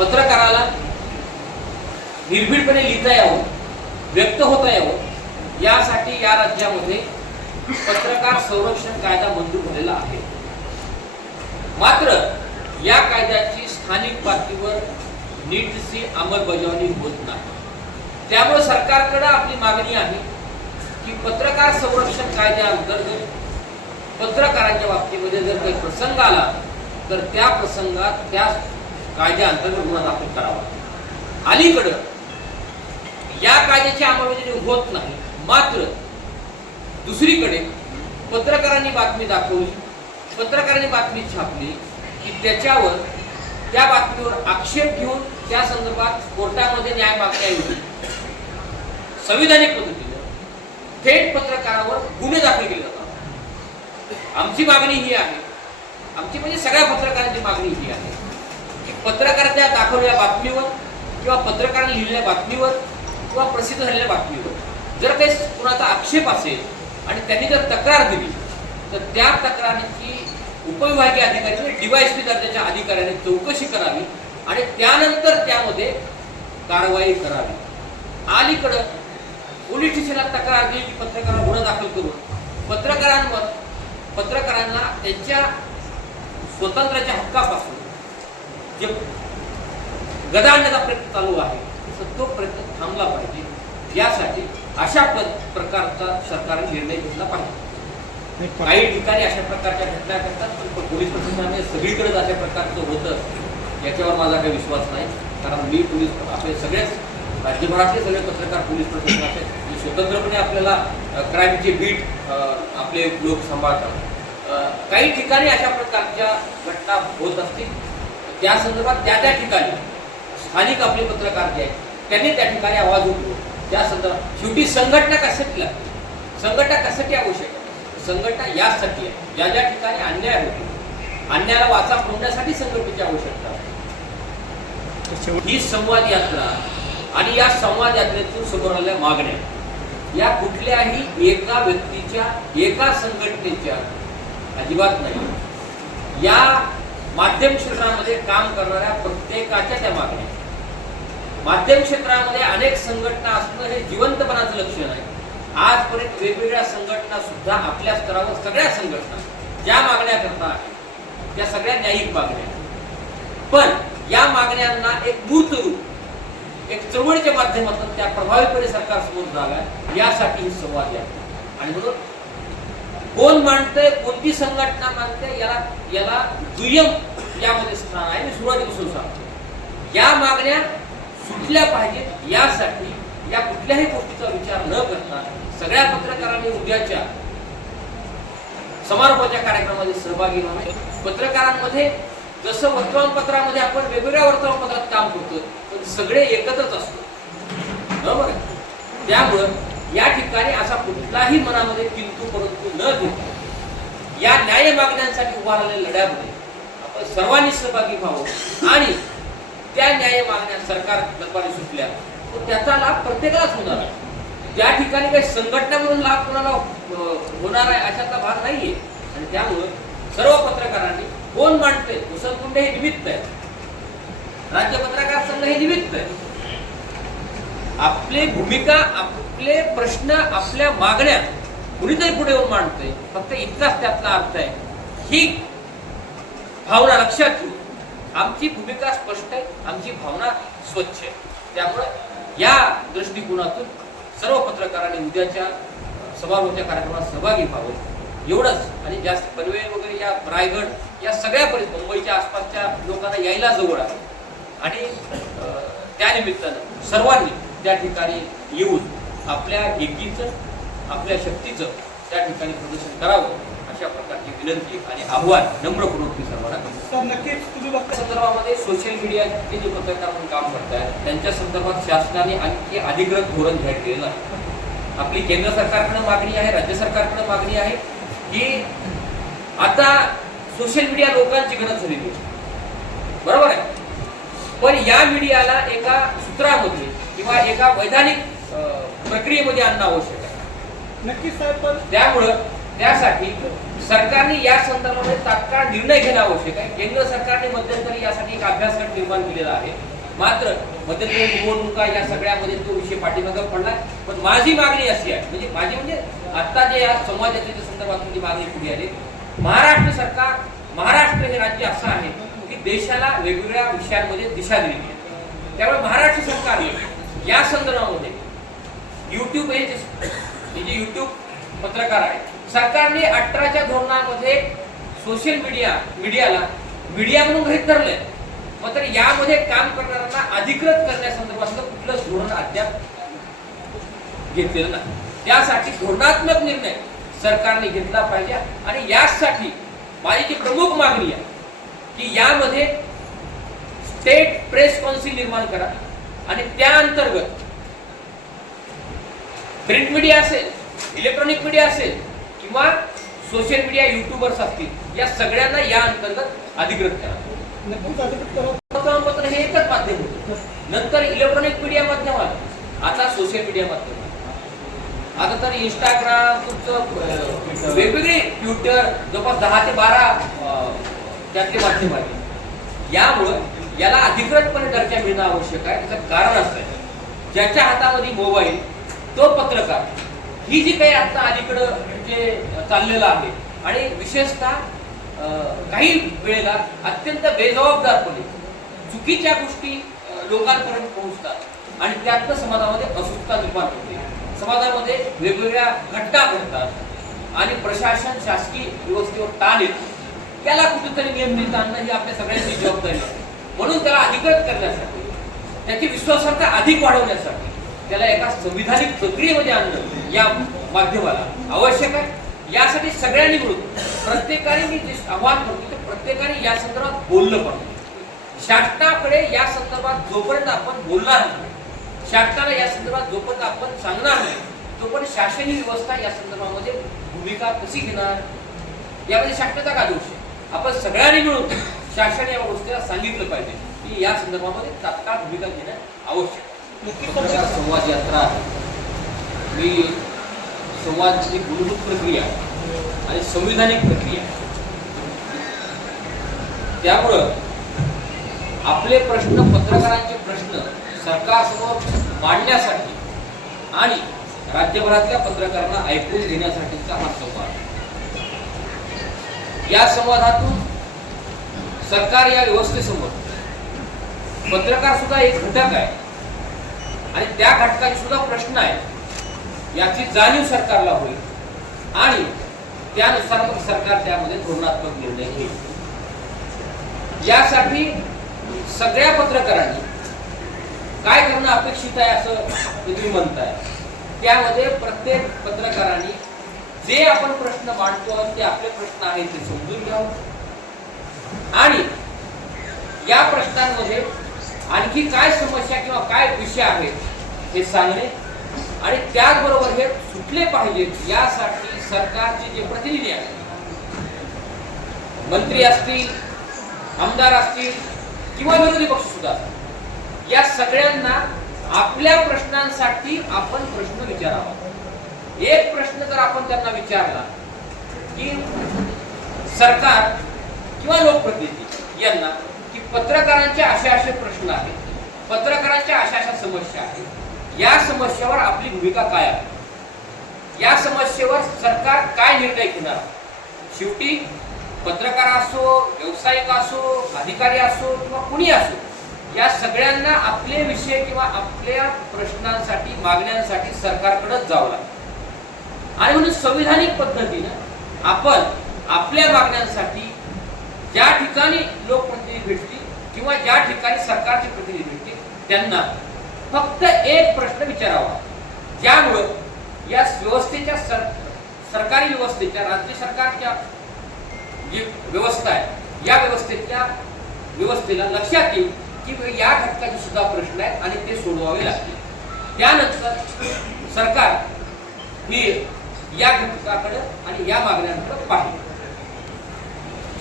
पत्रकाराला निर्भीडपणे लिहिता यावं व्यक्त होता यावं यासाठी या राज्यामध्ये पत्रकार संरक्षण कायदा मंजूर झालेला आहे. मात्र या कायद्याची स्थानिक पातळीवर नीटची अंमलबजावणी होत नाही. त्यामुळे सरकारकडे आपली मागणी आहे की पत्रकार संरक्षण कायद्याअंतर्गत पत्रकारांच्या बाबतीमध्ये जर काही प्रसंग आला तर त्या प्रसंगात त्या कायद्याअंतर्गत गुन्हा दाखल करावा. अलीकडं या कायद्याची अंमलबजावणी होत नाही. मात्र दुसरीकडे पत्रकारांनी बातमी दाखवली पत्रकारांनी बातमी छापली की त्याच्यावर त्या बातमीवर आक्षेप घेऊन त्या संदर्भात कोर्टामध्ये न्याय मागण्याऐवजी संविधानिक पद्धतीनं थेट पत्रकारावर गुन्हे दाखल केले जातात. आमची मागणी ही आहे. आमची म्हणजे सगळ्या पत्रकारांची मागणी ही आहे. की पत्रकारांच्या दाखवलेल्या बातमीवर किंवा पत्रकारांनी लिहिलेल्या बातमीवर किंवा प्रसिद्ध झालेल्या बातमीवर जर काही कुणाचा आक्षेप असेल आणि त्यांनी जर तक्रार दिली तर त्या तक्रारीची उपविभागीय अधिकारी म्हणजे डीवायएसपी दर्जाच्या अधिकाऱ्याने चौकशी करावी आणि त्यानंतर त्यामध्ये कारवाई करावी. अलीकडं पोलीस स्टेशनला तक्रार दिली की पत्रकारांना गुन्हा दाखल करून पत्रकारांवर पत्रकारांना त्यांच्या स्वतंत्राच्या हक्कापासून जे गदा आणण्याचा प्रयत्न चालू आहे तर तो प्रयत्न थांबला पाहिजे. यासाठी अशा प- प्रकारचा सरकारने निर्णय घेतला पाहिजे. काही ठिकाणी अशा प्रकारच्या घटना घडतात पण पोलीस प्रशासनाने सगळीकडेच अशा प्रकारचं होतं याच्यावर माझा काही विश्वास नाही. कारण मी पोलीस आपले सगळेच राज्यभरातले सगळे पत्रकार पोलीस प्रशासनाचे स्वतंत्रपणे आपल्याला क्राईमचे बीट आपले लोक सांभाळतात. काही ठिकाणी अशा प्रकारच्या घटना होत असतील त्या संदर्भात त्या त्या ठिकाणी स्थानिक आपले पत्रकार जे आहेत त्यांनी त्या ठिकाणी आवाज उठवतो त्या संदर्भात शेवटी संघटना कशासाठी लागते संघटना कशासाठी आवश्यक आहे? संघटना यासाठी आहे. ज्या ज्या ठिकाणी अन्याय होतो अन्यायाला वाचा फोडण्यासाठी संघटनेची आवश्यकता ही संवाद यात्रा आणि या संवाद यात्रेतून समोर आलेल्या मागण्या या कुठल्याही एका व्यक्तीच्या एका संघटनेच्या अजिबात नाही. या माध्यम क्षेत्रामध्ये काम करणाऱ्या प्रत्येकाच्या त्या मागण्या आहेत. माध्यम क्षेत्रामध्ये अनेक संघटना असणं हे जिवंतपणाचं लक्षण आहे आजपर्यंत वेगवेगळ्या संघटना सुद्धा आपल्या स्तरावर सगळ्या संघटना ज्या मागण्या करता आहेत त्या सगळ्या न्यायिक मागण्या आहेत. पण या मागण्यांना एक मूर्त रूप एक चळवळीच्या माध्यमातून त्या प्रभावीपणे सरकार समोर जाव्या यासाठी ही संवाद या आणि म्हणून कोण मांडतंय कोणती संघटना मांडते याला याला दुय्यम यामध्ये स्थान आहे. मी सुरुवातीपासून सांगतो या मागण्या सुटल्या पाहिजेत. यासाठी या कुठल्याही गोष्टीचा विचार न करता सगळ्या पत्रकारांनी उद्याच्या समारोपाच्या कार्यक्रमामध्ये सहभागी व्हावे. पत्रकारांमध्ये जसं वर्तमानपत्रामध्ये आपण वेगवेगळ्या वर्तमानपत्रात काम करतो पण सगळे एकत्रच असतो. बरोबर त्यामुळं या ठिकाणी असा कुठलाही मनामध्ये किंतू परंतु न देता या न्याय मागण्यांसाठी उभा राहिलेल्या लढ्यामध्ये आपण सर्वांनी सहभागी व्हावं आणि त्या न्याय मागण्या सरकार दरबारी सुटल्या तर त्याचा लाभ प्रत्येकालाच होणार आहे. त्या ठिकाणी काही संघटना म्हणून लाभ कोणाला होणार आहे अशाचा भाग नाहीये. आणि त्यामुळं सर्व पत्रकारांनी कोण मांडते कुंडे हे निमित्त आहे. राज्य पत्रकार संघ हे निमित्त आहे. आपली भूमिका आपले प्रश्न आपल्या मागण्या कुणीतरी पुढे येऊन मांडतोय. फक्त इतकाच त्यातला अर्थ आहे. ही भावना लक्षात घेऊन आमची भूमिका स्पष्ट आहे आमची भावना स्वच्छ आहे. त्यामुळे या दृष्टिकोनातून सर्व पत्रकारांनी उद्याच्या समारोहाच्या कार्यक्रमात सहभागी व्हावं. एवढंच. आणि जास्त पनवेल वगैरे या रायगड या सगळ्या परिसर मुंबईच्या आसपासच्या लोकांना यायला जवळ आहे. आणि त्यानिमित्तानं सर्वांनी त्या ठिकाणी येऊन आपल्या एकीचं आपल्या शक्तीचं त्या ठिकाणी प्रदर्शन करावं अशा प्रकारची विनंती आणि आव्हान नम्रपूर्वक मी सर्वांना करतो. तर नक्कीच तुम्ही बघता. संदर्भामध्ये सोशल मीडियाचे जे पत्रकार म्हणून काम करतायत त्यांच्या संदर्भात शासनाने आणखी अधिकृत धोरण जाहीर केलेलं आहे. आपली केंद्र सरकारकडे मागणी आहे राज्य सरकारकडे मागणी आहे की आता सोशल मीडिया लोकांची गरज झालेली आहे. बरोबर आहे? पण या मीडियाला एका सूत्रामध्ये किंवा एका वैधानिक प्रक्रियेमध्ये आणणं आवश्यक आहे. नक्कीच साहेब पण त्यामुळं त्यासाठी सरकारने या संदर्भामध्ये तात्काळ निर्णय घेणं आवश्यक आहे. केंद्र सरकारने मध्यंतरी यासाठी एक अभ्यास गट निर्माण केलेला आहे. मात्र मध्यंतरी निवडणुका या सगळ्यामध्ये तो विषय पाठीमागे पडला. पण माझी मागणी अशी आहे म्हणजे माझी म्हणजे आता जे या समाजाच्या संदर्भात जी मागणी पुढे आली महाराष्ट्र सरकार महाराष्ट्र हे राज्य असं आहे की देशाला वेगवेगळ्या विषयांमध्ये दिशा दिली आहे. त्यामुळे महाराष्ट्र सरकारने या संदर्भामध्ये युट्यूब हे जे युट्यूब पत्रकार आहे सरकारने अठराच्या धोरणामध्ये सोशल मीडिया मीडियाला मीडिया म्हणून गृहीत धरलंय. मात्र यामध्ये काम करणाऱ्यांना अधिकृत करण्यासंदर्भातलं कुठलंच धोरण अद्याप घेतलेलं नाही. त्यासाठी धोरणात्मक निर्णय सरकारने घेतला पाहिजे आणि यासाठी माझी जी प्रमुख मागणी आहे की यामध्ये स्टेट प्रेस कौन्सिल निर्माण करा. आणि त्या अंतर्गत प्रिंट मीडिया असेल इलेक्ट्रॉनिक मीडिया असेल किंवा सोशल मीडिया युट्यूबर्स असतील या सगळ्यांना या अंतर्गत अधिकृत करा. वर्तमानपत्र हे एकच माध्यम होतं. नंतर इलेक्ट्रॉनिक मीडिया माध्यमात आता सोशल मीडिया माध्यम आता तर इंस्टाग्राम तुमचं वेगवेगळे ट्विटर जवळपास दहा ते बारा त्यातले माध्यम आहे यामुळं याला अधिकृतपणे दर्जा मिळणं आवश्यक आहे. त्याचं कारण असं आहे. ज्याच्या हातामध्ये मोबाईल तो पत्रकार ही जी काही आता अलीकडं जे चाललेलं आहे आणि विशेषतः काही वेळेला अत्यंत बेजबाबदारपणे चुकीच्या गोष्टी लोकांपर्यंत पोहोचतात आणि त्यातनं समाजामध्ये अस्वस्थता निर्माण होते. समाजामध्ये वेगवेगळ्या घटना घडतात आणि प्रशासन शासकीय व्यवस्थेवर ताण येतो. त्याला कुठेतरी नियम आणणं ही आपल्या सगळ्यांची जबाबदारी असते म्हणून त्याला अधिकृत करण्यासाठी त्याची विश्वासार्हता अधिक वाढवण्यासाठी त्याला एका संविधानिक प्रक्रियेमध्ये आणणं या माध्यमाला आवश्यक आहे. यासाठी सगळ्यांनी मिळून प्रत्येकाने मी जे आव्हान करतो ते प्रत्येकाने या संदर्भात बोललं पाहिजे. शासनाकडे या संदर्भात जोपर्यंत आपण बोलणार नाही शासनाला या संदर्भात जोपर्यंत आपण सांगणार नाही तोपर्यंत शासनीय व्यवस्था या संदर्भामध्ये भूमिका कशी घेणार? यामध्ये शासनाचा का दोष आहे? आपण सगळ्यांनी मिळून शासन या गोष्टीला सांगितलं पाहिजे की या संदर्भामध्ये तात्काळ भूमिका घेणं आवश्यक. नक्कीच संवाद यात्रा. मी संवादाची मूलभूत प्रक्रिया आणि संविधानिक प्रक्रिया त्यामुळं आपले प्रश्न पत्रकारांचे प्रश्न सरकारसमोर मांडण्यासाठी आणि राज्यभरातल्या पत्रकारांना ऐकून घेण्यासाठीचा हा संवाद या संवादातून सरकार या व्यवस्थेसमोर. पत्रकार सुद्धा एक घटक आहे. आणि त्या घटकाचे सुद्धा प्रश्न आहे. याची जाणीव सरकारला होईल. आणि त्यानुसार मग सरकार त्यामध्ये धोरणात्मक निर्णय घेईल. यासाठी सगळ्या पत्रकारांनी काय करणं अपेक्षित आहे असं तुम्ही म्हणताय. त्यामध्ये प्रत्येक पत्रकारांनी जे आपण प्रश्न मांडतो ते आपले प्रश्न आहेत ते समजून घ्यावं आणि या प्रश्नांमध्ये आणखी काय समस्या किंवा काय विषय आहेत हे सांगणे आणि त्याचबरोबर हे सुटले पाहिजेत यासाठी सरकारचे जे प्रतिनिधी आहेत मंत्री असतील आमदार असतील किंवा विरोधी पक्ष सुद्धा या सगळ्यांना आपल्या प्रश्नांसाठी आपण प्रश्न विचारावा. एक प्रश्न जर आपण त्यांना विचारला की सरकार किंवा लोकप्रतिनिधी यांना की पत्रकारांचे असे असे प्रश्न आहेत पत्रकारांच्या अशा अशा समस्या आहेत. या समस्येवर आपली भूमिका काय आहे? या समस्येवर सरकार काय निर्णय घेणार? शेवटी पत्रकार असो व्यावसायिक असो अधिकारी असो किंवा कुणी असो या सगळ्यांना आपले विषय किंवा आपल्या प्रश्नांसाठी मागण्यांसाठी सरकारकडेच जावं लागतं आणि म्हणून संविधानिक पद्धतीनं आपण आपल्या मागण्यांसाठी ज्या ठिकाणी लोकप्रतिनिधी भेटतील किंवा ज्या ठिकाणी सरकारचे प्रतिनिधी भेटतील त्यांना फक्त एक प्रश्न विचारावा. ज्यामुळं या व्यवस्थेच्या सर सरकारी व्यवस्थेच्या राज्य सरकारच्या जी व्यवस्था आहे या व्यवस्थेच्या व्यवस्थेला लक्षात येईल की या घटकाचे सुद्धा प्रश्न आहेत आणि ते सोडवावे लागतील. त्यानंतर सरकार हे या घटकाकडं आणि या मागण्यांकडे पाहिजे